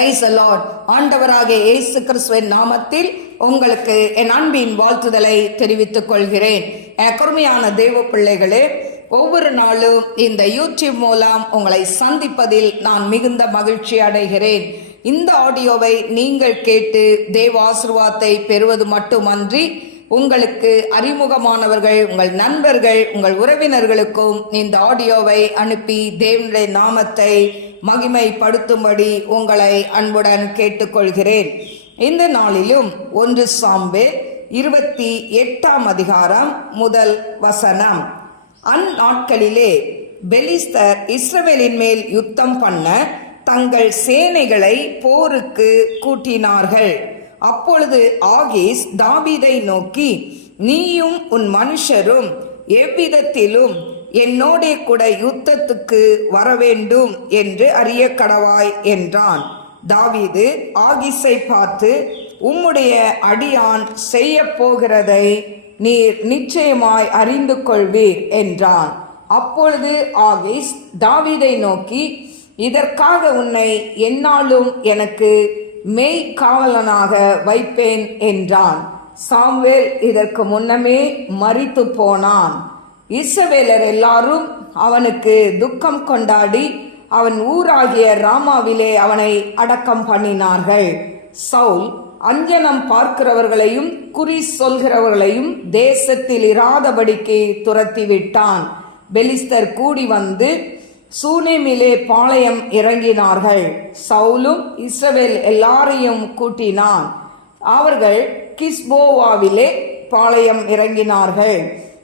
Price allot ஆண்டவராக இயேசு கிறிஸ்துவின் நாமத்தில் உங்களுக்கு என் அன்பின் வாழ்த்துதலை தெரிவித்துக் கொள்கிறேன். என் கருமையான தேவ பிள்ளைகளே ஒவ்வொரு நாளும் இந்த யூடியூப் மூலம் உங்களை சந்திப்பதில் நான் மிகுந்த மகிழ்ச்சி அடைகிறேன். இந்த ஆடியோவை நீங்கள் கேட்டு தேவ ஆசிர்வாதத்தை பெறுவது மட்டுமன்றி உங்களுக்கு அறிமுகமானவர்கள் உங்கள் நண்பர்கள் உங்கள் உறவினர்களுக்கும் இந்த ஆடியோவை அனுப்பி தேவனுடைய நாமத்தை மகிமைப்படுத்தும்படி உங்களை அன்புடன் கேட்டுக்கொள்கிறேன். இந்த நாளிலும் ஒன்று சாம்பு இருபத்தி எட்டாம் அதிகாரம் முதல் வசனம். அந்நாட்களிலே பெலிஸ்தர் இஸ்ரவேலின் மேல் யுத்தம் பண்ண தங்கள் சேனைகளை போருக்கு கூட்டினார்கள். அப்பொழுது ஆகீஸ் தாபீதை நோக்கி நீயும் உன் மனுஷரும் எவ்விதத்திலும் என்னோடே கூட யுத்தத்துக்கு வரவேண்டும் என்று அறிய கடவாய் என்றான். தாவீது ஆகிஸை பார்த்து உம்முடைய அடியான் செய்ய போகிறதை நீர் நிச்சயமாய் அறிந்து கொள்வீர் என்றான். அப்பொழுது ஆகிஸ் தாவீதை நோக்கி இதற்காக உன்னை எந்நாளும் எனக்கு மெய் காவலனாக வைப்பேன் என்றான். சாம்வேல் இதற்கு முன்னமே மறித்து போனான். இசவேலர் எல்லாரும் அவனுக்கு துக்கம் கொண்டாடி அவன் ஊராகிய ராமாவிலே அவனை அடக்கம் பண்ணினார்கள். சவுல் அஞ்சனம் பார்க்கிறவர்களையும் குறி சொல்கிறவர்களையும் தேசத்தில் இராதபடிக்கு துரத்தி விட்டான் பெலிஸ்தர் கூடி வந்து சூனேமிலே பாளையம் இறங்கினார்கள். சவுலும் இஸ்ரவேல் எல்லாரையும் கூட்டினான். அவர்கள் கிஸ்போவாவிலே பாளையம் இறங்கினார்கள்.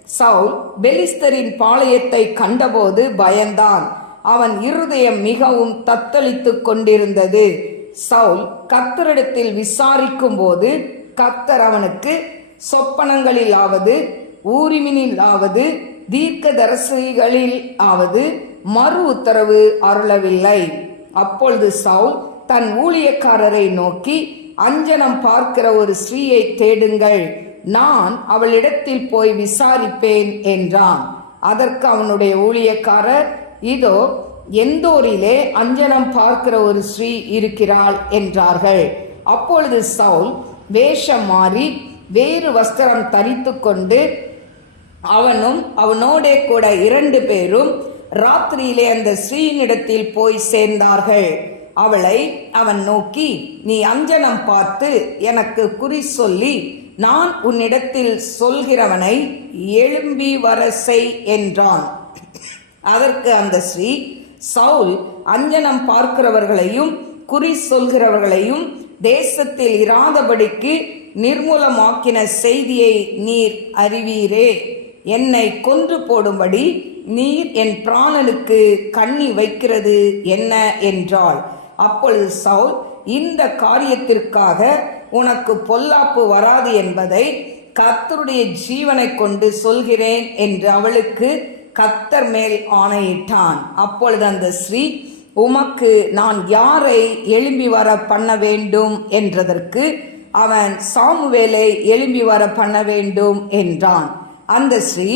சவுல் பெலிஸ்தரின் பாளையத்தை கண்டபோது பயந்தான். அவன் இருதயம் மிகவும் தத்தளித்துக் கொண்டிருந்தது. சவுல் கத்தரிடத்தில் விசாரிக்கும் போது கத்தர் அவனுக்கு சொப்பனங்களிலாவது ஊரிமினிலாவது தீர்க்க தரிசிகளில் ஆவது மறு உத்தரவு அருளவில்லை. அப்பொழுது சவுல் தன் ஊழியக்காரரை நோக்கி அஞ்சனம் பார்க்கிற ஒரு ஸ்ரீயை தேடுங்கள். நான் அவளிடத்தில் போய் விசாரிப்பேன் என்றான். அதற்கு அவனுடைய ஊழியக்காரர் இதோ எந்தோரிலே அஞ்சனம் பார்க்கிற ஒரு ஸ்ரீ இருக்கிறாள் என்றார்கள். அப்பொழுது சவுல் வேஷம் மாறி வேறு வஸ்திரம் தரித்து கொண்டு அவனும் அவனோடே கூட இரண்டு பேரும் ராத்திரியிலே அந்த ஸ்ரீனிடத்தில் போய் சேர்ந்தார்கள். அவளை அவன் நோக்கி நீ அஞ்சனம் பார்த்து எனக்கு குறி சொல்லி நான் உன்னிடத்தில் சொல்கிறவனை எழும்பி வர செய் என்றான். அதற்கு அந்த ஸ்ரீ சவுல் அஞ்சனம் பார்க்கிறவர்களையும் குறி சொல்கிறவர்களையும் தேசத்தில் இராதபடிக்கு நிர்மூலமாக்கின செய்தியை நீர் அறிவீரே. என்னை கொன்று போடும்படி நீர் என் பிராணனுக்கு கண்ணி வைக்கிறது என்ன என்றாள். அப்பொழுது சவுல் இந்த காரியத்திற்காக உனக்கு பொல்லாப்பு வராது என்பதை கர்த்தருடைய ஜீவனை கொண்டு சொல்கிறேன் என்று அவளுக்கு கத்தர் மேல் ஆணையிட்டான். அப்பொழுது அந்த ஸ்ரீ உமக்கு நான் யாரை எழும்பி வர பண்ண வேண்டும் என்றதற்கு அவன் சாமுவேலை எழும்பி வர பண்ண வேண்டும் என்றான். அந்த ஸ்ரீ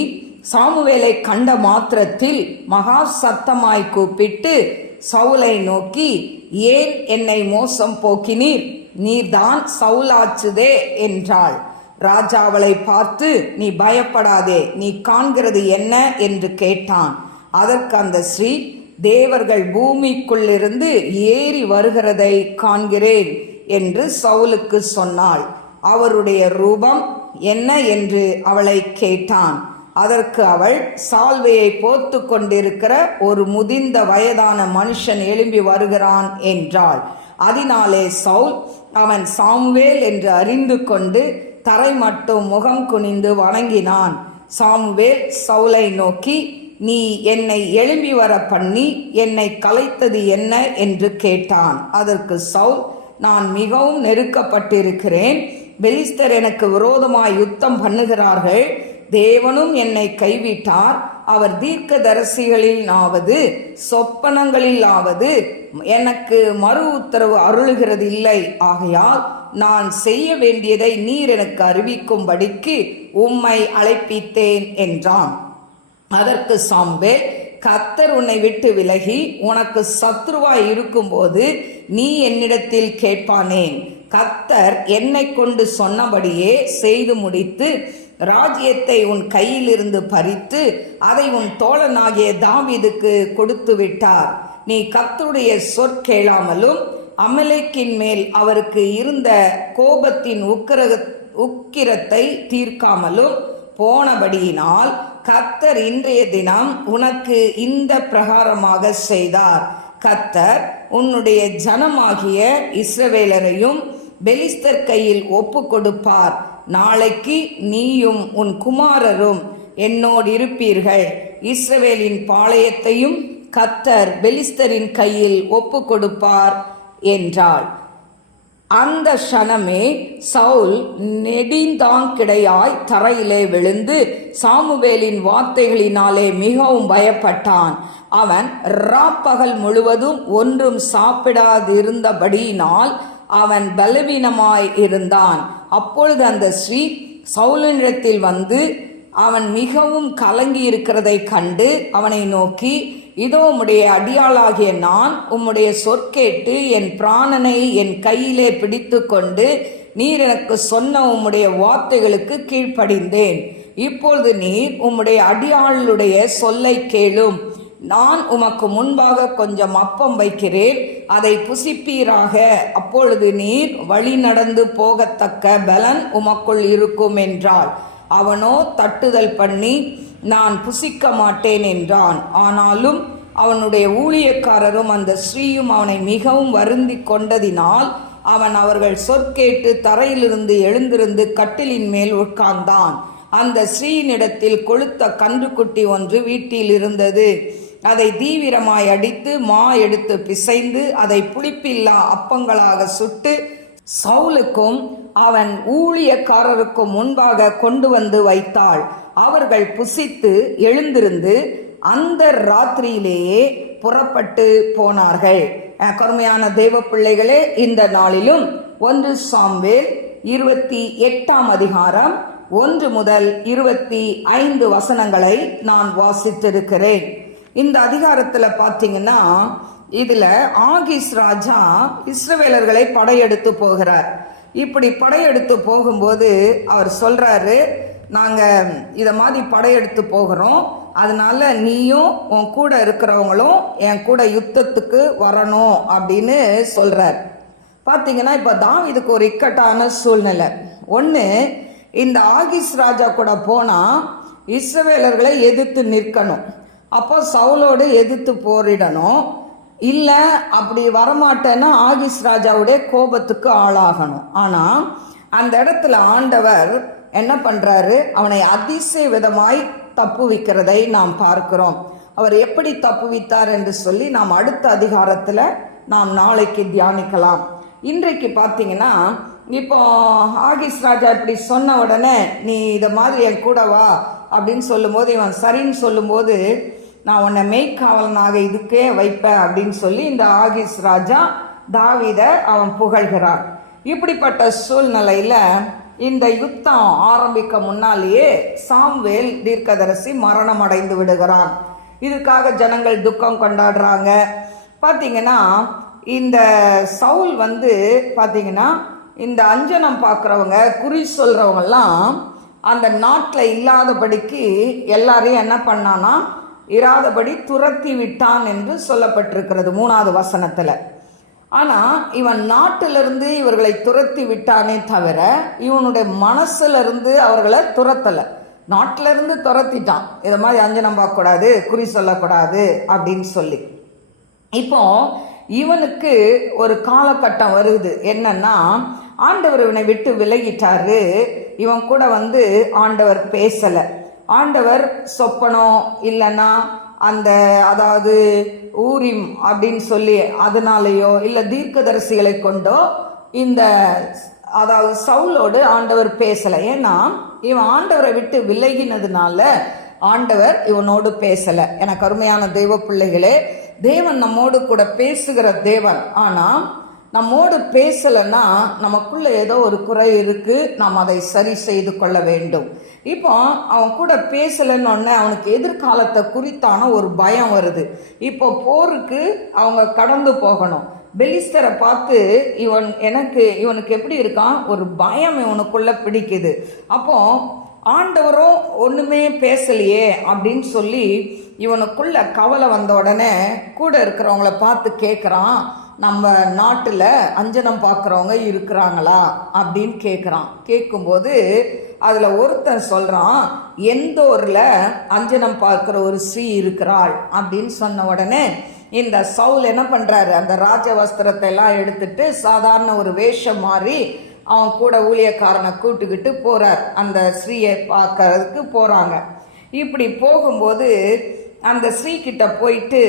சாமுவேலை கண்ட மாத்திரத்தில் மகா சத்தமாய் கூப்பிட்டு சவுலை நோக்கி ஏன் என்னை மோசம் போக்கினீர்? நீர்தான் சவுலாச்சுதே என்றாள். ராஜா அவளை பார்த்து நீ பயப்படாதே நீ காண்கிறது என்ன? என்று கேட்டான். அதற்கு அந்த ஸ்ரீ தேவர்கள் பூமிக்குள்ளிருந்து ஏறி வருகிறதை காண்கிறேன் என்று சவுலுக்கு சொன்னாள். அவருடைய ரூபம் என்ன என்று அவளை கேட்டான். அதற்கு அவள் சால்வையை போத்து கொண்டிருக்கிற ஒரு முதிர்ந்த வயதான மனுஷன் எழும்பி வருகிறான் என்றாள். அதனாலே சவுல் அவன் சாம்வேல் என்று அறிந்து கொண்டு தரை மட்டும் முகம் குனிந்து வணங்கினான். சாம்வேல் சவுலை நோக்கி நீ என்னை எழும்பி வர பண்ணி என்னை கலைத்தது என்ன? என்று கேட்டான். அதற்கு சவுல் நான் மிகவும் நெருக்கப்பட்டிருக்கிறேன். பெலிஸ்தர் எனக்கு விரோதமாய் யுத்தம் பண்ணுகிறார்கள். தேவனும் என்னை கைவிட்டார். அவர் தீர்க்க தரிசிகளில் ஆவது சொப்பனங்களில் ஆவது எனக்கு மறு உத்தரவு அருளுகிறது இல்லை ஆகையால் நான் செய்ய வேண்டியதை நீர் எனக்கு அறிவிக்கும்படிக்கு உம்மை அழைப்பித்தேன் என்றான். அதற்கு சாம்பே கத்தர் உன்னை விட்டு விலகி உனக்கு சத்ருவாய் இருக்கும்போது நீ என்னிடத்தில் கேட்பானேன். கத்தர் என்னை கொண்டு சொன்னபடியே செய்து முடித்து ராஜ்யத்தை உன் கையிலிருந்து பறித்து அதை உன் தோழனாகிய தாவிதுக்கு கொடுத்து விட்டார் நீ கத்துடைய சொற்கேளாமலும் அமலேக்கின் மேல் அவருக்கு இருந்த கோபத்தின் உக்கிரக உக்கிரத்தை தீர்க்காமலும் போனபடியினால் கத்தர் இன்றைய தினம் உனக்கு இந்த பிரகாரமாக செய்தார். கத்தர் உன்னுடைய ஜனமாகிய இஸ்ரவேலரையும் பெலிஸ்தர் கையில் ஒப்பு கொடுப்பார் நாளைக்கு நீயும் உன் குமாரரும் என்னோடு இருப்பீர்கள். இஸ்ரவேலின் பாளையத்தையும் கத்தர் பெலிஸ்தரின் கையில் ஒப்பு கொடுப்பார் என்றாள். அந்த க்ஷணமே சவுல் நெடிந்தாங்கிடையாய் தரையிலே விழுந்து சாமுவேலின் வார்த்தைகளினாலே மிகவும் பயப்பட்டான். அவன் ராப்பகல் முழுவதும் ஒன்றும் சாப்பிடாதிருந்தபடியினால் அவன் பலவீனமாய் இருந்தான். அப்பொழுது அந்த ஸ்ரீ சவுலினிடத்தில் வந்து அவன் மிகவும் கலங்கி இருக்கிறதை கண்டு அவனை நோக்கி இதோ உம்முடைய அடியாளாகிய நான் உம்முடைய சொற்கேட்டு என் பிராணனை என் கையிலே பிடித்து கொண்டு நீர் எனக்கு சொன்ன உம்முடைய வார்த்தைகளுக்கு கீழ்ப்படிந்தேன். இப்பொழுது நீர் உம்முடைய அடியாளுடைய சொல்லை கேளும். நான் உமக்கு முன்பாக கொஞ்சம் அப்பம் வைக்கிறேன். அதை புசிப்பீராக. அப்பொழுது நீர் வழி நடந்து போகத்தக்க பலன் உமக்குள் இருக்கும் என்றாள். அவனோ தட்டுதல் பண்ணி நான் புசிக்க மாட்டேன் என்றான். ஆனாலும் அவனுடைய ஊழியக்காரரும் அந்த ஸ்ரீயும் அவனை மிகவும் வருந்தி கொண்டதினால் அவன் அவர்கள் சொற்கேட்டு தரையிலிருந்து எழுந்திருந்து கட்டிலின் மேல் உட்கார்ந்தான். அந்த ஸ்ரீயினிடத்தில் கொளுத்த கன்றுக்குட்டி ஒன்று வீட்டில் இருந்தது. அதை தீவிரமாய் அடித்து மா எடுத்து பிசைந்து அதை புளிப்பில்லா அப்பங்களாக சுட்டு சவுலுக்கும் அவன் ஊழியக்காரருக்கும் முன்பாக கொண்டு வந்து வைத்தாள். அவர்கள் புசித்து எழுந்திருந்து அந்த ராத்திரியிலேயே புறப்பட்டு போனார்கள். கருமையான தெய்வ பிள்ளைகளே இந்த நாளிலும் ஒன்று சாம்வேல் இருபத்தி எட்டாம் அதிகாரம் ஒன்று முதல் இருபத்தி ஐந்து வசனங்களை நான் வாசித்திருக்கிறேன். இந்த அதிகாரத்தில் பார்த்தீங்கன்னா இதில் ஆகிஸ் ராஜா இஸ்ரவேலர்களை படையெடுத்து போகிறார். இப்படி படையெடுத்து போகும்போது அவர் சொல்கிறாரு நாங்கள் இதை மாதிரி படையெடுத்து போகிறோம். அதனால நீயும் உன் கூட இருக்கிறவங்களும் என் கூட யுத்தத்துக்கு வரணும் அப்படின்னு சொல்கிறார் பார்த்தீங்கன்னா இப்போ தான் இதுக்கு ஒரு இக்கட்டான சூழ்நிலை. ஒன்று இந்த ஆகிஸ் ராஜா கூட போனால் இஸ்ரவேலர்களை எதிர்த்து நிற்கணும். அப்போ சவுலோடு எதிர்த்து போரிடணும். இல்லை அப்படி வரமாட்டேன்னா ஆகிஸ் ராஜாவுடைய கோபத்துக்கு ஆளாகணும். ஆனால் அந்த இடத்துல ஆண்டவர் என்ன பண்ணுறாரு அவனை அதிசய விதமாய் தப்புவிக்கிறதை நாம் பார்க்கிறோம். அவர் எப்படி தப்புவித்தார் என்று சொல்லி நாம் அடுத்த அதிகாரத்தில் நாம் நாளைக்கு தியானிக்கலாம். இன்றைக்கு பார்த்தீங்கன்னா இப்போ ஆகிஸ் ராஜா இப்படி சொன்ன உடனே நீ இதை மாதிரி என் கூட வா அப்படின்னு சொல்லும்போது இவன் சரின்னு சொல்லும்போது நான் உன்னை மெய்க்காவலனாக இதுக்கே வைப்பேன் அப்படின்னு சொல்லி இந்த ஆகிஸ் ராஜா தாவித அவன் புகழ்கிறான் இப்படிப்பட்ட சூழ்நிலையில் இந்த யுத்தம் ஆரம்பிக்க முன்னாலேயே சாம்வேல் தீர்க்கதரசி மரணம் அடைந்து விடுகிறான். இதுக்காக ஜனங்கள் துக்கம் கொண்டாடுறாங்க. பார்த்தீங்கன்னா இந்த சவுல் வந்து பார்த்தீங்கன்னா இந்த அஞ்சனம் பார்க்குறவங்க குறி சொல்கிறவங்கெல்லாம் அந்த நாட்டில் இல்லாதபடிக்கு எல்லாரையும் என்ன பண்ணான்னா இராதபடி துரத்தி விட்டான் என்று சொல்லப்பட்டிருக்கிறது மூணாவது வசனத்தில். ஆனால் இவன் நாட்டிலிருந்து இவர்களை துரத்தி விட்டானே தவிர இவனுடைய மனசுலேருந்து அவர்களை துரத்தலை. நாட்டிலிருந்து துரத்திட்டான். இதை மாதிரி அஞ்சனம் பார்க்கக்கூடாது குறி சொல்லக்கூடாது அப்படின்னு சொல்லி. இப்போ இவனுக்கு ஒரு காலகட்டம் வருது. என்னன்னா ஆண்டவர் இவனை விட்டு விலகிட்டாரு. இவன் கூட வந்து ஆண்டவர் பேசலை. ஆண்டவர் சொப்பனோ இல்லைன்னா அந்த அதாவது ஊரிம் அப்படின்னு சொல்லி அதனாலேயோ இல்லை தீர்க்கதரிசிகளை கொண்டோ இந்த அதாவது சவுலோடு ஆண்டவர் பேசலை. ஏன்னா இவன் ஆண்டவரை விட்டு விலகினதுனால ஆண்டவர் இவனோடு பேசலை. எனக்கு அருமையான தெய்வ பிள்ளைகளே தேவன் நம்மோடு கூட பேசுகிற தேவன். ஆனால் நம்மோடு பேசலைன்னா நமக்குள்ளே ஏதோ ஒரு குறை இருக்குது நாம் அதை சரி செய்து கொள்ள வேண்டும். இப்போ அவன் கூட பேசலைன்னு அவனுக்கு எதிர்காலத்தை குறித்தான ஒரு பயம் வருது. இப்போ போருக்கு அவங்க கடந்து போகணும். பெலிஸ்தரை பார்த்து இவன் எனக்கு இவனுக்கு எப்படி இருக்கான்? ஒரு பயம் இவனுக்குள்ள பிடிக்குது. அப்போ ஆண்டவரும் ஒன்றுமே பேசலையே அப்படின்னு சொல்லி இவனுக்குள்ள கவலை வந்த உடனே கூட இருக்கிறவங்கள பார்த்து கேட்குறான் நம்ம நாட்டில் அஞ்சனம் பார்க்குறவங்க இருக்கிறாங்களா அப்படின்னு கேட்குறான் கேட்கும்போது அதில் ஒருத்தன் சொல்கிறான் எந்தோரில் அஞ்சனம் பார்க்குற ஒரு ஸ்ரீ இருக்கிறாள்? அப்படின்னு சொன்ன உடனே இந்த சவுல் என்ன பண்ணுறாரு அந்த ராஜ வஸ்திரத்தை எல்லாம் எடுத்துட்டு சாதாரண ஒரு வேஷம் மாறி அவன் கூட ஊழியக்காரனை கூட்டுக்கிட்டு போகிறார் அந்த ஸ்ரீயை பார்க்கறதுக்கு போகிறாங்க இப்படி போகும்போது அந்த ஸ்ரீ போயிட்டு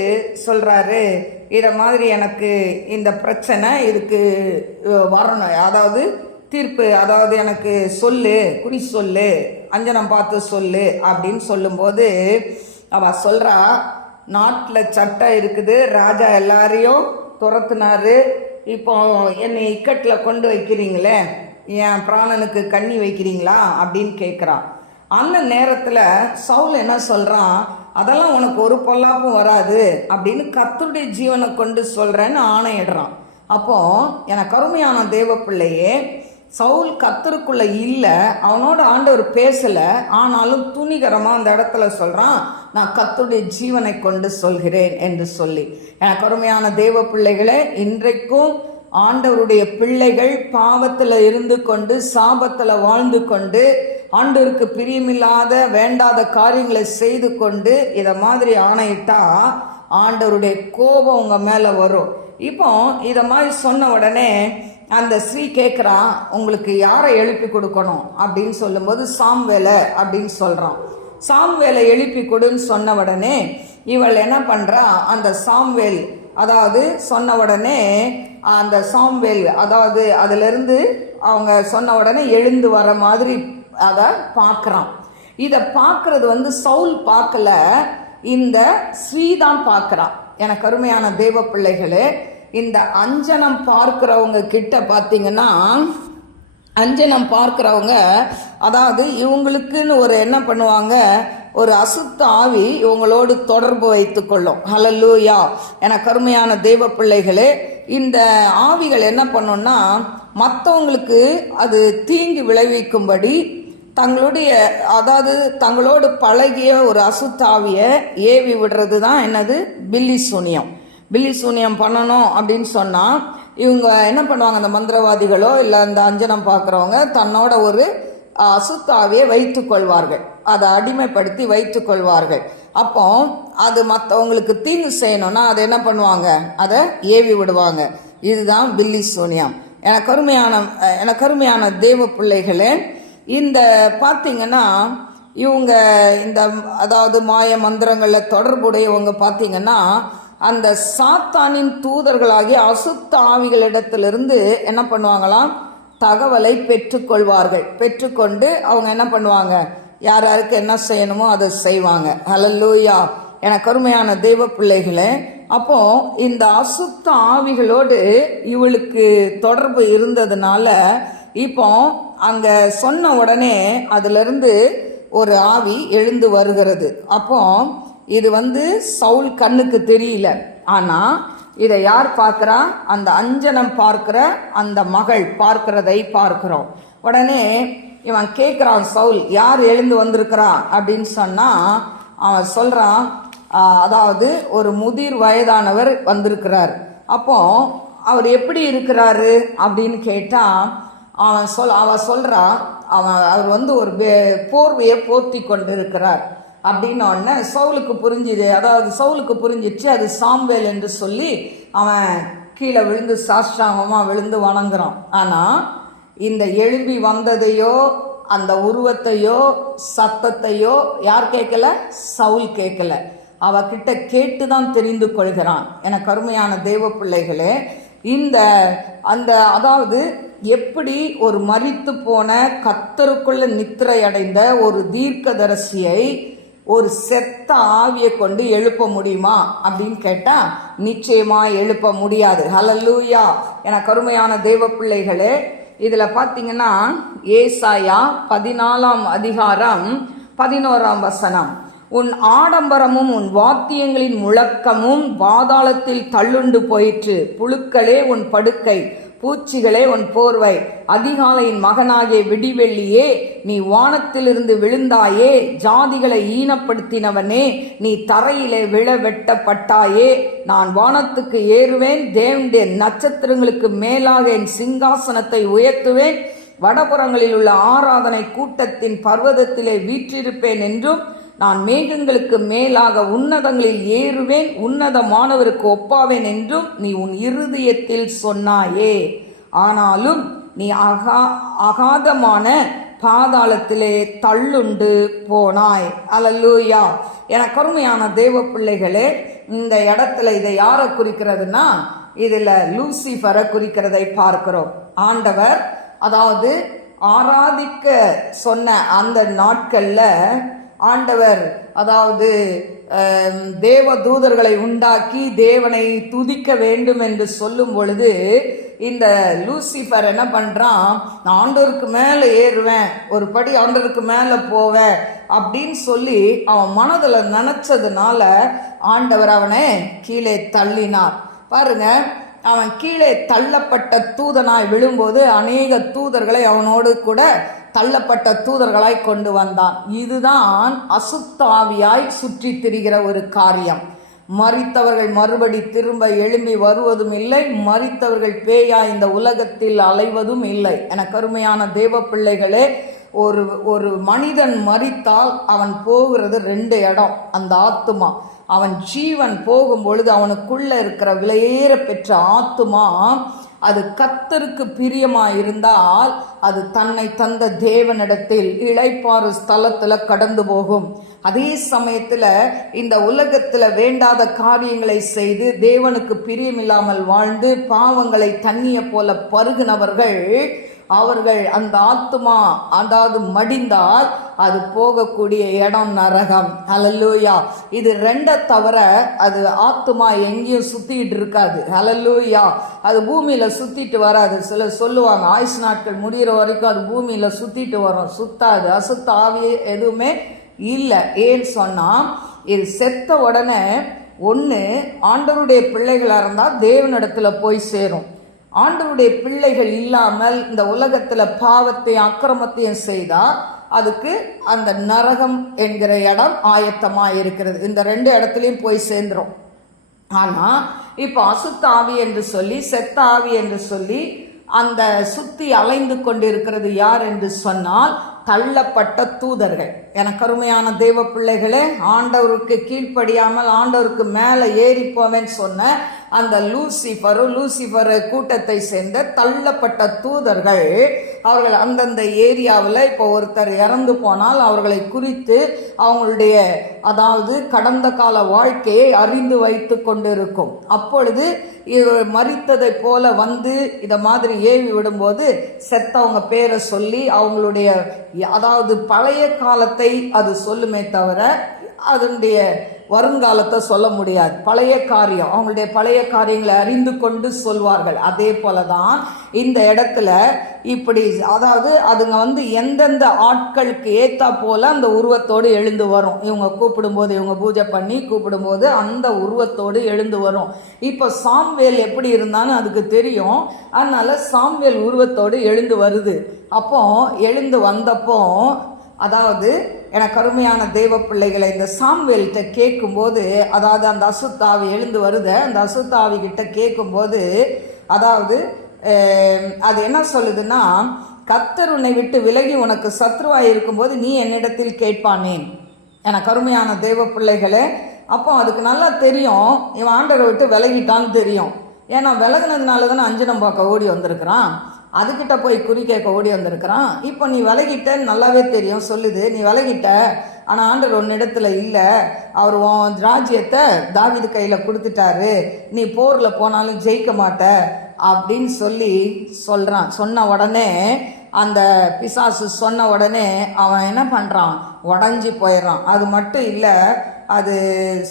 சொல்கிறாரு இதை மாதிரி எனக்கு இந்த பிரச்சனை இதுக்கு வரணும். அதாவது தீர்ப்பு அதாவது எனக்கு சொல்லு குறி சொல்லு அஞ்சனம் பார்த்து சொல்லு அப்படின்னு சொல்லும்போது அவ சொல்கிறா நாட்டில் சட்டம் இருக்குது ராஜா எல்லாரையும் துரத்துனாரு. இப்போ என்னை இக்கட்டில் கொண்டு வைக்கிறீங்களே என் பிராணனுக்கு கண்ணி வைக்கிறீங்களா அப்படின்னு கேட்குறான் அந்த நேரத்தில் சவுல் என்ன சொல்கிறான் அதெல்லாம் உனக்கு ஒரு பொல்லாப்பும் வராது அப்படின்னு கத்துடைய ஜீவனை கொண்டு சொல்கிறேன்னு ஆணையிடுறான். அப்போ எனக்கு அருமையான தேவ பிள்ளையே சவுல் கத்தருக்குள்ள இல்லை அவனோட ஆண்டவர் பேசலை ஆனாலும் துணிகரமாக அந்த இடத்துல சொல்கிறான் நான் கத்துடைய ஜீவனை கொண்டு சொல்கிறேன் என்று சொல்லி. எனக்கு அருமையான தேவ பிள்ளைகளே இன்றைக்கும் ஆண்டவருடைய பிள்ளைகள் பாவத்தில் இருந்து கொண்டு சாபத்தில் வாழ்ந்து கொண்டு ஆண்டவருக்கு பிரியமில்லாத வேண்டாத காரியங்களை செய்து கொண்டு இதை மாதிரி ஆணையிட்டா ஆண்டவருடைய கோபம் உங்கள் மேலே வரும். இப்போ இதை மாதிரி சொன்ன உடனே அந்த ஸ்ரீ கேட்குறா உங்களுக்கு யாரை எழுப்பி கொடுக்கணும்? அப்படின்னு சொல்லும்போது சாம்வேலை அப்படின்னு சொல்கிறான் சாம்வேலை எழுப்பி கொடுன்னு சொன்ன உடனே இவள் என்ன பண்ணுறா அந்த சாம்வேல் அதாவது சொன்ன உடனே அந்த சாம்வேல் அதாவது அதிலிருந்து அவங்க சொன்ன உடனே எழுந்து வர மாதிரி அதை பார்க்குறான். இதை பார்க்கறது வந்து சவுல் பார்க்கல இந்த ஸ்ரீ தான் பார்க்குறான் எனக்கு அருமையான தெய்வ பிள்ளைகளே இந்த அஞ்சனம் பார்க்குறவங்க கிட்ட பார்த்தீங்கன்னா அஞ்சனம் பார்க்குறவங்க அதாவது இவங்களுக்குன்னு ஒரு என்ன பண்ணுவாங்க ஒரு அசுத்த ஆவி இவங்களோடு தொடர்பு வைத்து கொள்ளும். ஹலல்லூயா என கருமையான தெய்வ பிள்ளைகளே இந்த ஆவிகள் என்ன பண்ணும்னா மற்றவங்களுக்கு அது தீங்கு விளைவிக்கும்படி தங்களுடைய அதாவது தங்களோடு பழகிய ஒரு அசுத்தாவியை ஏவி விடுறது தான் என்னது? பில்லி சூனியம். பில்லி சூனியம் பண்ணணும் அப்படின்னு சொன்னால் இவங்க என்ன பண்ணுவாங்க? அந்த மந்திரவாதிகளோ இல்லை அந்த அஞ்சனம் பார்க்குறவங்க தன்னோட ஒரு அசுத்தாவியை வைத்து கொள்வார்கள். அதை அடிமைப்படுத்தி வைத்துக்கொள்வார்கள் அப்போ அது மற்றவங்களுக்கு தீங்கு செய்யணும்னா அதை என்ன பண்ணுவாங்க? அதை ஏவி விடுவாங்க. இதுதான் பில்லி சூனியம். எனக்கு அருமையான எனக்கு அருமையான தேவ பிள்ளைகளே இந்த பார்த்தீங்கன்னா இவங்க இந்த அதாவது மாய மந்திரங்களில் தொடர்புடையவங்க பார்த்தீங்கன்னா அந்த சாத்தானின் தூதர்களாகிய அசுத்த ஆவிகளிடத்திலிருந்து என்ன பண்ணுவாங்களாம்? தகவலை பெற்றுக்கொள்வார்கள். பெற்றுக்கொண்டு அவங்க என்ன பண்ணுவாங்க? யார் யாருக்கு என்ன செய்யணுமோ அதை செய்வாங்க. ஹலல்லூயா எனக்கு அருமையான தெய்வ பிள்ளைகளே அப்போ இந்த அசுத்த ஆவிகளோடு இவளுக்கு தொடர்பு இருந்ததுனால இப்போ அங்கே சொன்ன உடனே அதிலிருந்து ஒரு ஆவி எழுந்து வருகிறது. அப்போ இது வந்து சவுல் கண்ணுக்கு தெரியல. ஆனா இதை யார் பார்க்குறா? அந்த அஞ்சனம் பார்க்கிற அந்த மகள் பார்க்கிறதை பார்க்கிறோம். உடனே இவன் கேட்குறான் சவுல் யார் எழுந்து வந்திருக்கிறா? அப்படின்னு சொன்னால் அவன் சொல்கிறான் அதாவது ஒரு முதிர் வயதானவர் வந்திருக்கிறார். அப்போ அவர் எப்படி இருக்கிறாரு? அப்படின்னு கேட்டால் அவன் சொல் அவன் சொல்கிறான் அவன் அவர் வந்து ஒரு போர்வையை போர்த்தி கொண்டிருக்கிறார். அப்படின்னோடனே சவுலுக்கு புரிஞ்சுது அதாவது சவுலுக்கு புரிஞ்சிச்சு அது சாம்வேல் என்று சொல்லி அவன் கீழே விழுந்து சாஷ்டாங்கமாக விழுந்து வணங்குறான். ஆனால் இந்த எழும்பி வந்ததையோ அந்த உருவத்தையோ சத்தத்தையோ யார் கேட்கல? சவுல் கேட்கல. அவகிட்ட கேட்டு தான் தெரிந்து கொள்கிறான். எனக்கு கருமையான தெய்வ பிள்ளைகளே இந்த அந்த அதாவது எப்படி ஒரு மறித்து போன கத்தருக்குள்ள நித்திரை அடைந்த ஒரு தீர்க்கதரிசியை ஒரு செத்த ஆவியை கொண்டு எழுப்ப முடியுமா அப்படின்னு கேட்டால் நிச்சயமாக எழுப்ப முடியாது. ஹலல்லூயா என கருமையான தெய்வ பிள்ளைகளே இதில் பார்த்தீங்கன்னா ஏசாயா பதினாலாம் அதிகாரம் பதினோராம் வசனம். உன் ஆடம்பரமும் உன் வாத்தியங்களின் முழக்கமும் பாதாளத்தில் தள்ளுண்டு போயிற்று. புழுக்களே உன் படுக்கை. பூச்சிகளே உன் போர்வை. அதிகாலையின் மகனாகிய விடிவெள்ளியே நீ வானத்திலிருந்து விழுந்தாயே ஜாதிகளை ஈனப்படுத்தினவனே நீ தரையிலே விழ வெட்டப்பட்டாயே நான் வானத்துக்கு ஏறுவேன் தேவனுடைய நட்சத்திரங்களுக்கு மேலாக என் சிங்காசனத்தை உயர்த்துவேன் வடபுறங்களில் உள்ள ஆராதனை கூட்டத்தின் பர்வதத்திலே வீற்றிருப்பேன் என்றும் நான் மேகங்களுக்கு மேலாக உன்னதங்களில் ஏறுவேன் உன்னதமானவருக்கு ஒப்பாவேன் என்றும் நீ உன் இருதயத்தில் சொன்னாயே. ஆனாலும் நீ அகா அகாதமான பாதாளத்திலே தள்ளுண்டு போனாய். அலல்லூயா. என கருமையான தேவ பிள்ளைகளே இந்த இடத்துல இதை யாரை குறிக்கிறதுனா இதில் லூசிஃபரை குறிக்கிறதை பார்க்கிறோம். ஆண்டவர் அதாவது ஆராதிக்க சொன்ன அந்த நாட்களில் ஆண்டவர் அதாவது தேவ தூதர்களை உண்டாக்கி தேவனை துதிக்க வேண்டும் என்று சொல்லும் பொழுது இந்த லூசிஃபர் என்ன பண்ணுறான் நான் ஆண்டவருக்கு மேலே ஏறுவேன். ஒரு படி ஆண்டவருக்கு மேலே போவேன். அப்படின்னு சொல்லி அவன் மனதில் நினச்சதுனால ஆண்டவர் அவனை கீழே தள்ளினார். பாருங்க அவன் கீழே தள்ளப்பட்ட தூதனாய் விழும்போது அநேக தூதர்களை அவனோடு கூட தள்ளப்பட்ட தூதர்களாய் கொண்டு வந்தான். இதுதான் அசுத்தாவியாய் சுற்றி திரிகிற ஒரு காரியம். மறித்தவர்கள் மறுபடி திரும்ப எழும்பி வருவதும் இல்லை மறித்தவர்கள் பேயா இந்த உலகத்தில் அலைவதும் இல்லை. என கருமையான தேவ பிள்ளைகளே ஒரு ஒரு மனிதன் மறித்தால் அவன் போகிறது ரெண்டு இடம் அந்த ஆத்துமா. அவன் ஜீவன் போகும் பொழுது அவனுக்குள்ள இருக்கிற விலையேற பெற்ற ஆத்துமா அது கத்தருக்கு பிரியமாக இருந்தால் அது தன்னை தந்த தேவனிடத்தில் இளைப்பாறு ஸ்தலத்தில் கடந்து போகும். அதே சமயத்தில் இந்த உலகத்தில் வேண்டாத காரியங்களை செய்து தேவனுக்கு பிரியமில்லாமல் வாழ்ந்து பாவங்களை தண்ணிய போல பருகினவர்கள் அவர்கள் அந்த ஆத்துமா அதாவது மடிந்தால் அது போகக்கூடிய இடம் நரகம். ஹலல்லூயா இது ரெண்டை தவிர அது ஆத்துமா எங்கேயும் சுத்திட்டு இருக்காது. ஹலல்லூயா அது பூமியில சுத்திட்டு வராது. சிலர் சொல்லுவாங்க ஆயுஷ் நாட்கள் முடிகிற வரைக்கும் அது பூமியில சுத்திட்டு வரும். சுத்தாது அசுத்த ஆவியே எதுவுமே இல்லை. ஏன்னு சொன்னால் இது செத்த உடனே ஒன்று ஆண்டவருடைய பிள்ளைகளாக இருந்தால் தேவனிடத்தில் போய் சேரும். ஆண்டவருடைய பிள்ளைகள் இல்லாமல் இந்த உலகத்தில் பாவத்தையும் அக்கிரமத்தையும் செய்தால் அதுக்கு அந்த நரகம் என்கிற இடம் ஆயத்தமாக இருக்கிறது இந்த ரெண்டு இடத்துலையும் போய் சேர்ந்துரும். ஆனால் இப்போ அசுத்த ஆவி என்று சொல்லி செத்த ஆவி என்று சொல்லி அந்த சுத்தி அலைந்து கொண்டிருக்கிறது யார் என்று சொன்னால் தள்ளப்பட்ட தூதர்கள். எனக்கு அருமையான தெய்வ பிள்ளைகளே ஆண்டவருக்கு கீழ்ப்படியாமல் ஆண்டவருக்கு மேலே ஏறி போவேன்னு சொன்ன அந்த லூசிஃபரும் லூசிஃபர் கூட்டத்தை சேர்ந்த தள்ளப்பட்ட தூதர்கள் அவர்கள் அந்தந்த ஏரியாவில் இப்போ ஒருத்தர் இறந்து போனால் அவர்களை குறித்து அவங்களுடைய அதாவது கடந்த கால வாழ்க்கையை அறிந்து வைத்து கொண்டிருக்கும். அப்பொழுது இது மறித்ததை போல வந்து இதை மாதிரி ஏவி விடும்போது செத்தவங்க பேரை சொல்லி அவங்களுடைய அதாவது பழைய காலத்தை அது சொல்லுமே தவிர அதனுடைய வருங்காலத்தை சொல்ல முடியாது. பழைய காரியம். அவங்களுடைய பழைய காரியங்களை அறிந்து கொண்டு சொல்வார்கள். அதே போல தான் இந்த இடத்துல இப்படி அதாவது அதுங்க வந்து எந்தெந்த ஆட்களுக்கு ஏற்றா போல அந்த உருவத்தோடு எழுந்து வரும். இவங்க கூப்பிடும்போது இவங்க பூஜை பண்ணி கூப்பிடும்போது அந்த உருவத்தோடு எழுந்து வரும். இப்போ சாம்வேல் எப்படி இருந்தான்னு அதுக்கு தெரியும். அதனால் சாம்வேல் உருவத்தோடு எழுந்து வருது. அப்போ எழுந்து வந்தப்போ அதாவது எனக்கு அருமையான தெய்வ பிள்ளைகளை இந்த சாம்வேல்கிட்ட கேட்கும்போது அதாவது அந்த அசுத்தாவி எழுந்து வருத அந்த அசுத்தாவி கிட்ட கேட்கும்போது அதாவது அது என்ன சொல்லுதுன்னா கத்தர் உன்னை விட்டு விலகி உனக்கு சத்ருவாய் இருக்கும்போது நீ என்னிடத்தில் கேட்பானேன். எனக்கு அருமையான தெய்வ பிள்ளைகளை அப்போ அதுக்கு நல்லா தெரியும் இவன் ஆண்டரை விட்டு விலகிட்டான்னு தெரியும். ஏன்னா விலகினதுனால தானே அஞ்சனம் பார்க்க ஓடி வந்திருக்கிறான். அதுக்கிட்ட போய் குறி கேட்க ஓடி வந்திருக்கிறான். இப்போ நீ விலகிட்டன்னு நல்லாவே தெரியும். சொல்லுது. நீ விலகிட்ட ஆனால் ஆண்டர் உன்னிடத்துல இல்லை. அவர் உன் ராஜ்யத்தை தாவிது கையில் கொடுத்துட்டாரு. நீ போரில் போனாலும் ஜெயிக்க மாட்ட. அப்படின்னு சொல்லி சொல்கிறான் சொன்ன உடனே அந்த பிசாசு சொன்ன உடனே அவன் என்ன பண்ணுறான் உடஞ்சி போயிடுறான். அது மட்டும் இல்லை அது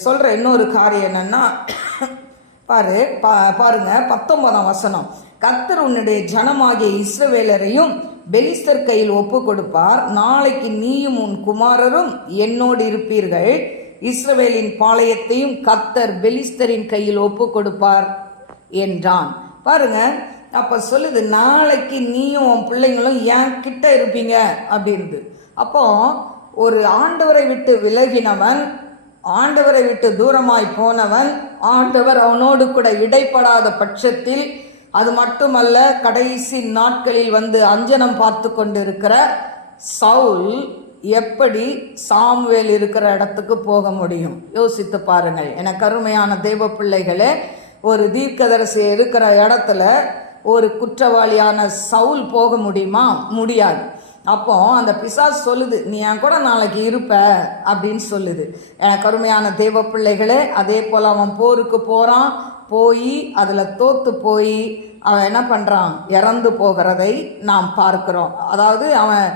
சொல்கிற இன்னொரு காரியம் என்னென்னா பாரு பா பாருங்க பத்தொன்பதாம் வசனம். கத்தர் உன்னுடைய ஜனமாகிய இஸ்ரவேலரையும் பெலிஸ்தர் கையில் ஒப்பு கொடுப்பார் நாளைக்கு நீயும் உன் குமாரரும் என்னோடு இருப்பீர்கள். இஸ்ரவேலின் பாளையத்தையும் கத்தர் பெலிஸ்தரின் கையில் ஒப்பு கொடுப்பார் என்றான். பாருங்க அப்ப சொல்லுது நாளைக்கு நீயும் உன் பிள்ளைங்களும் என் கிட்ட இருப்பீங்க அப்படின்து அப்போ ஒரு ஆண்டவரை விட்டு விலகினவன் ஆண்டவரை விட்டு தூரமாய் போனவன் ஆண்டவர் அவனோடு கூட இடைப்படாத பட்சத்தில் அது மட்டுமல்ல கடைசி நாட்களில் வந்து அஞ்சனம் பார்த்து கொண்டிருக்கிற சவுல் எப்படி சாம்வேல் இருக்கிற இடத்துக்கு போக முடியும்? யோசித்து பாருங்கள். என கருமையான தெய்வ பிள்ளைகளே ஒரு தீர்க்கதரிசி இருக்கிற இடத்துல ஒரு குற்றவாளியான சவுல் போக முடியுமா? முடியாது. அப்போ அந்த பிசாஸ் சொல்லுது நீ என் கூட நாளைக்கு இருப்ப அப்படின்னு சொல்லுது. எனக்கு அருமையான தெய்வ பிள்ளைகளே அதே போல் அவன் போருக்கு போகிறான் போய் அதில் தோத்து போய் அவன் என்ன பண்ணுறான் இறந்து போகிறதை நாம் பார்க்கிறோம். அதாவது அவன்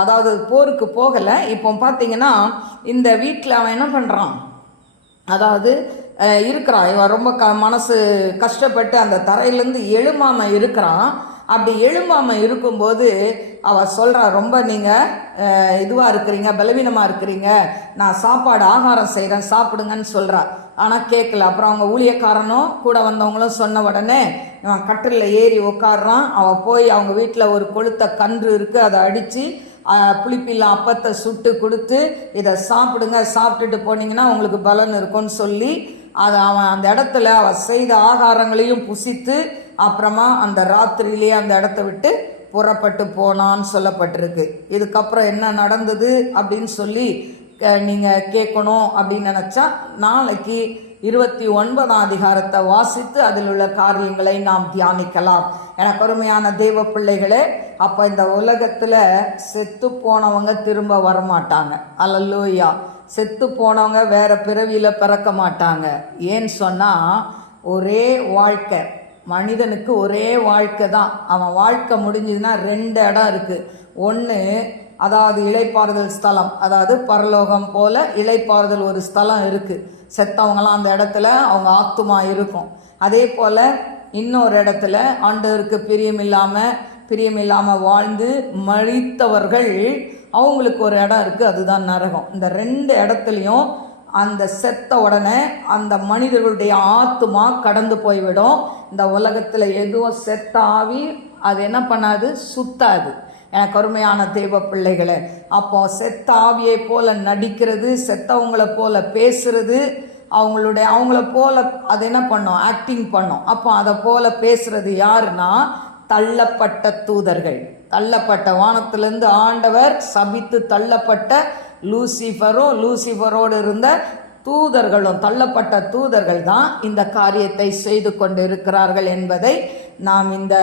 அதாவது போருக்கு போகலை. இப்போ பார்த்தீங்கன்னா இந்த வீட்டில் அவன் என்ன பண்ணுறான் அதாவது இருக்கிறான். இவன் ரொம்ப க மனசு கஷ்டப்பட்டு அந்த தரையிலேருந்து எழுமாம இருக்கிறான். அப்படி எழும்பாமல் இருக்கும்போது அவ சொல்கிறா ரொம்ப நீங்கள் இதுவாக இருக்கிறீங்க பலவீனமாக இருக்கிறீங்க. நான் சாப்பாடு ஆகாரம் செய்கிறேன் சாப்பிடுங்கன்னு சொல்கிறா ஆனால் கேட்கல அப்புறம் அவங்க ஊழியக்காரனும் கூட வந்தவங்களும் சொன்ன உடனே இவன் கட்டிலில் ஏறி உட்காடுறான் அவள் போய் அவங்க வீட்டில் ஒரு கொளுத்த கன்று இருக்குது அதை அடித்து புளிப்பில் அப்பத்தை சுட்டு கொடுத்து இதை சாப்பிடுங்க சாப்பிட்டுட்டு போனீங்கன்னா உங்களுக்கு பலன் இருக்கும்னு சொல்லி அதை அவன் அந்த இடத்துல அவன் செய்த ஆகாரங்களையும் புசித்து அப்புறமா அந்த ராத்திரியிலேயே அந்த இடத்த விட்டு புறப்பட்டு போனான்னு சொல்லப்பட்டிருக்கு. இதுக்கப்புறம் என்ன நடந்தது அப்படின்னு சொல்லி நீங்கள் கேட்கணும் அப்படின்னு நினச்சா நாளைக்கு இருபத்தி ஒன்பதாம் அதிகாரத்தை வாசித்து அதில் உள்ள காரியங்களை நாம் தியானிக்கலாம். எனக்கு அருமையான தெய்வ பிள்ளைகளே அப்போ இந்த உலகத்தில் செத்து போனவங்க திரும்ப வரமாட்டாங்க. அல்லல்லூயா. செத்து போனவங்க வேற பிறவியில் பிறக்க மாட்டாங்க. ஏன்னு சொன்னால் ஒரே வாழ்க்கை. மனிதனுக்கு ஒரே வாழ்க்கை தான். அவன் வாழ்க்கை முடிஞ்சதுன்னா ரெண்டு இடம் இருக்குது ஒன்று அதாவது இலைப்பாறுதல் ஸ்தலம். அதாவது பரலோகம் போல இலைப்பாறுதல் ஒரு ஸ்தலம் இருக்குது செத்தவங்களாம் அந்த இடத்துல அவங்க ஆத்துமா இருக்கும். அதே போல் இன்னொரு இடத்துல ஆண்டவருக்கு பிரியமில்லாமல் பிரியமில்லாமல் வாழ்ந்து மழித்தவர்கள் அவங்களுக்கு ஒரு இடம் இருக்குது அதுதான் நரகம். இந்த ரெண்டு இடத்துலையும் அந்த செத்த உடனே அந்த மனிதர்களுடைய ஆத்துமா கடந்து போய்விடும். இந்த உலகத்தில் எதுவும் செத்த ஆவி அது என்ன பண்ணாது? சுத்தாது. எனக்கு அருமையான தெய்வ பிள்ளைகளை அப்போ செத்த ஆவியை போல நடிக்கிறது செத்தவங்களை போல பேசுறது அவங்களுடைய அவங்கள போல அது என்ன பண்ணும்? ஆக்டிங் பண்ணோம். அப்போ அதை போல பேசுறது யாருன்னா? தள்ளப்பட்ட தூதர்கள். தள்ளப்பட்ட வானத்திலிருந்து ஆண்டவர் சபித்து தள்ளப்பட்ட லூசிஃபரும் லூசிஃபரோடு இருந்த தூதர்களும் தள்ளப்பட்ட தூதர்கள் தான் இந்த காரியத்தை செய்து கொண்டு இருக்கிறார்கள் என்பதை நாம் இந்த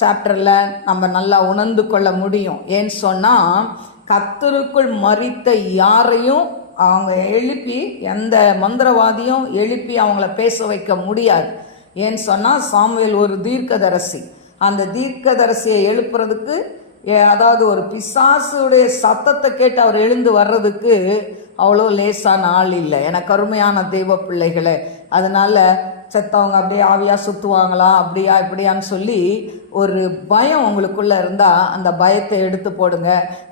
சாப்டரில் நம்ம நல்லா உணர்ந்து கொள்ள முடியும். ஏன்னு சொன்னால் கத்தருக்குள் மறித்த யாரையும் அவங்க எழுப்பி எந்த மந்திரவாதியும் எழுப்பி அவங்கள பேச வைக்க முடியாது. ஏன்னு சொன்னால் சாமுவேல் ஒரு தீர்க்கதரசி. அந்த தீர்க்கதரசியை எழுப்புறதுக்கு அதாவது ஒரு பிசாசுடைய சத்தத்தை கேட்டு அவர் எழுந்து வர்றதுக்கு அவ்வளோ லேசான ஆள் இல்லை. எனக்கு அருமையான தெய்வ பிள்ளைகளே. அதனால செத்தவங்க அப்படியே ஆவியாக சுற்றுவாங்களா அப்படியா இப்படியான்னு சொல்லி ஒரு பயம் உங்களுக்குள்ளே இருந்தால் அந்த பயத்தை எடுத்து போடுங்க.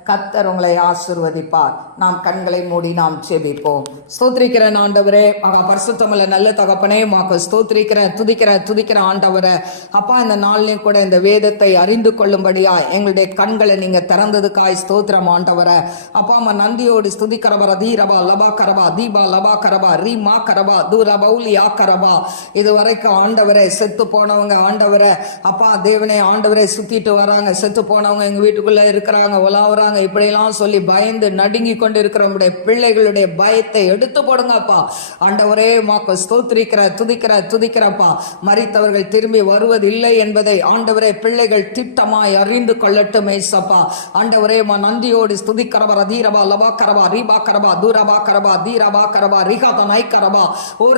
கத்தர் உங்களை ஆசிர்வதிப்பார். நாம் கண்களை மூடி நாம் செபிப்போம் ஸ்தோத்திரிக்கிற ஆண்டவரே. மகா பரிசுத்தமில்ல நல்ல தகப்பனே மாக்கு ஸ்தோத்திரிக்கிற துதிக்கிற துதிக்கிற ஆண்டவரை. அப்பா இந்த நாள்லையும் கூட இந்த வேதத்தை அறிந்து கொள்ளும்படியா எங்களுடைய கண்களை நீங்கள் திறந்ததுக்காய் ஸ்தோத்திரம் ஆண்டவரை. அப்பா அம்மா நந்தியோடு ஸ்துதிக்கிறவர தீரபா லபா கரபா தீபா லபா கரபா ரீ மா கரபா தூரபௌலி ஆ கரபா இது வரைக்கும் ஆண்டவரை செத்து போனவங்க ஆண்டவரை. அப்பா தேவனே ஆண்டவரை சுத்திட்டு வராங்க செத்து போனவங்க எங்க வீட்டுக்குள்ள இருக்கிறாங்க உலாவுறாங்க இப்படியெல்லாம் சொல்லி பயந்து நடுங்கி கொண்டு இருக்கிறவங்களுடைய பிள்ளைகளுடைய பயத்தை எடுத்து போடுங்கப்பா. ஆண்டவரே மாக்கு ஸ்தோத்திரிக்கிற துதிக்கிற துதிக்கிறப்பா. மறித்தவர்கள் திரும்பி வருவதில்லை என்பதை ஆண்டவரே பிள்ளைகள் திட்டமாய் அறிந்து கொள்ளட்டும் ஏசப்பா ஆண்டவரே மா நந்தியோடு ஸ்துதிக்கிறவர் அதீரபா லபா கரபா ரீபா கரபா தூரபா கரபா தீரபா கரபா ரிகாத நை கரபா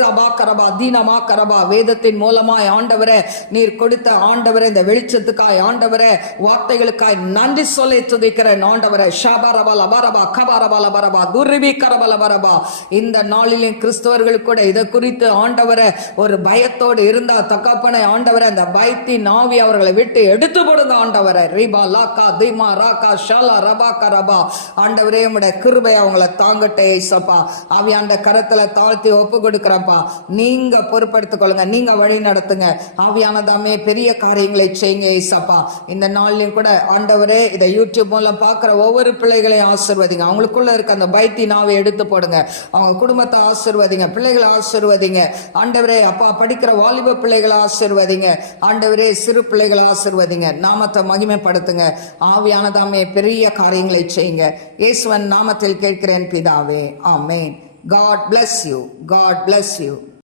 ரபா கரபா தீனமா கரபா கரபா வேதத்தின் மூலமாய் ஆண்டவரே நீர் கொடுத்த ஆண்டவரே இந்த வெளிச்சத்துக்காய் ஆண்டவரே வார்த்தைகளுக்காய் நன்றி சொல்லி துதிக்கிறேன் ஆண்டவரே. ஷபரபா லபரபா கபரபா லபரபா துர்ரிபி கரபா லபரபா. இந்த நாளிலும் கிறிஸ்தவர்கள் கூட இதை குறித்து ஆண்டவரை ஒரு பயத்தோடு இருந்தா தகப்பனை ஆண்டவரை அந்த பயத்தின் ஆவி அவர்களை விட்டு எடுத்து போடுங்க ஆண்டவரை. ரிபா லாக்கா தீமா ராக்கா ஷாலா ரபா கரபா. ஆண்டவரே உடைய கிருபை அவங்கள தாங்கட்டே ஏசப்பா. ஆவியாண்ட கரத்துல தாழ்த்தி ஒப்பு கொடுக்குறப்பா நீங்க பொறுப்படுத்திக் கொள்ளுங்க நீங்க வழி நடத்துங்க. ஆவியானதாமே பெரிய காரியங்களை செய்யுங்க ஏசப்பா இந்த நாள்லயும் கூட ஆண்டவரே இதை யூடியூப் மூலம் பார்க்குற ஒவ்வொரு பிள்ளைகளையும் ஆசிர்வதிங்க. அவங்களுக்குள்ள இருக்க அந்த பைத்தி நாவை எடுத்து போடுங்க. அவங்க குடும்பத்தை ஆசிர்வதிங்க. பிள்ளைகளை ஆசிர்வதிங்க. ஆண்டவரே அப்பா படிக்கிற வாலிப பிள்ளைகளை ஆசிர்வதிங்க. ஆண்டவரே சிறு பிள்ளைகளை ஆசிர்வதிங்க. நாமத்தை மகிமைப்படுத்துங்க. ஆவியானதாமே பெரிய காரியங்களை செய்யுங்க. இயேசுவன் நாமத்தில் கேட்கிறேன் பிதாவே. ஆமேன். God bless you God bless you